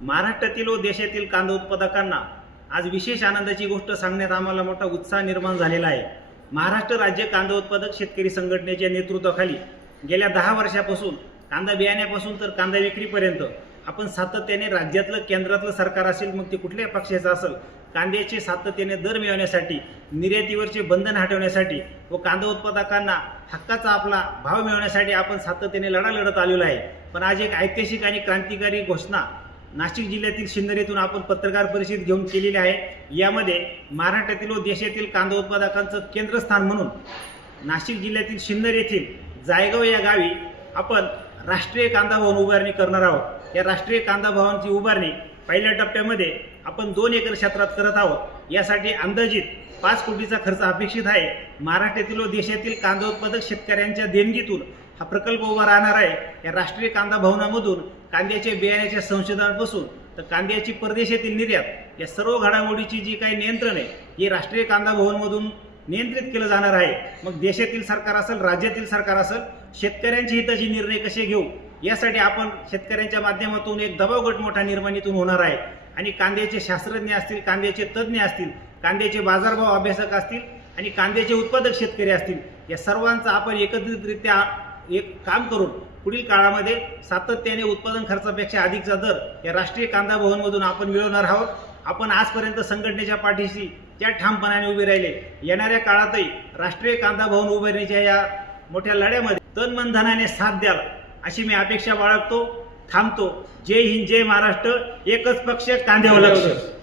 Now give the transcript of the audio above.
महाराष्ट्रातील व देशातील कांदा उत्पादकांना आज विशेष आनंदाची गोष्ट सांगण्यात आम्हाला मोठा उत्साह निर्माण झालेला आहे। महाराष्ट्र राज्य कांदा उत्पादक शेतकरी संघटनेच्या नेतृत्वाखाली गेल्या 10 वर्षापासून कांदा बियाण्यापासून तर कांदा विक्रीपर्यंत आपण सातत्याने राज्यातलं केंद्रातलं सरकार असेल मग ते कुठल्याही पक्षाचं असेल कांद्याचे सातत्याने दर मिळवण्यासाठी, निर्यातीवरचे बंधन हटवण्यासाठी व कांदा उत्पादकांना हक्काचा आपला भाव मिळवण्यासाठी आपण सातत्याने लढा लढत आलेलो आहे। पण आज एक ऐतिहासिक आणि क्रांतिकारी घोषणा नाशिक जिल्ह्यातील सिन्नर येथून आपण पत्रकार परिषद घेऊन केलेली आहे। यामध्ये महाराष्ट्रातील व देशातील कांदा उत्पादकांचं केंद्रस्थान म्हणून नाशिक जिल्ह्यातील सिन्नर येथील जायगाव या गावी आपण राष्ट्रीय कांदा भवन उभारणी करणार आहोत। या राष्ट्रीय कांदा भवनची उभारणी पहिल्या टप्प्यामध्ये आपण 2 एकर क्षेत्रात करत आहोत। यासाठी अंदाजित 5 कोटीचा खर्च अपेक्षित आहे। महाराष्ट्रातील व देशातील कांदा उत्पादक शेतकऱ्यांच्या देणगीतून हा प्रकल्प उभा राहणार आहे। या राष्ट्रीय कांदा भवनामधून कांद्याच्या बियाण्याच्या संशोधनापासून तर कांद्याची परदेशातील निर्यात या सर्व घडामोडीची जी काही नियंत्रण आहे हे राष्ट्रीय कांदा भवनमधून नियंत्रित केलं जाणार आहे। मग देशातील सरकार असेल, राज्यातील सरकार असेल, शेतकऱ्यांच्या हिताचे निर्णय कसे घेऊ यासाठी आपण शेतकऱ्यांच्या माध्यमातून एक दबाव गट मोठा निर्माणीतून होणार आहे आणि कांद्याचे शास्त्रज्ञ असतील, कांद्याचे तज्ज्ञ असतील, कांद्याचे बाजारभाव अभ्यासक असतील आणि कांद्याचे उत्पादक शेतकरी असतील, या सर्वांचा आपण एकत्रितरित्या एक काम करून पुढील काळामध्ये सातत्याने उत्पादन खर्चापेक्षा अधिकचा दर या राष्ट्रीय कांदा भवनमधून आपण मिळवणार आहोत। आपण आजपर्यंत संघटनेच्या पाठीशी ज्या ठामपणाने उभे राहिले, येणाऱ्या काळातही राष्ट्रीय कांदा भवन उभारणीच्या या मोठ्या लढ्यामध्ये तन मन धनाने साथ द्याल अशी मी अपेक्षा बाळगतो। थांबतो। जय हिंद, जय महाराष्ट्र, एकच पक्ष, कांद्यावर लक्ष।